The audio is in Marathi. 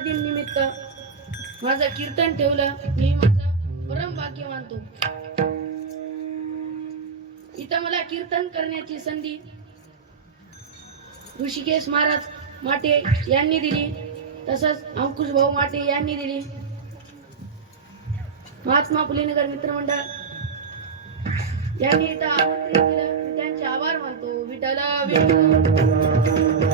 दिन निमित्त माझं कीर्तन ठेवलं. मी माझं परम भाग्य मानतो इथं मला कीर्तन करण्याची संधी ऋषिकेश महाराज माटे यांनी दिली. तसंच अंकुश भाऊ माटे यांनी दिली. महात्मा फुलेनगर मित्रमंडळ यांनी इथं आमंत्रित केलं. त्यांचे आभार मानतो. विठ्ठला विठ्ठल.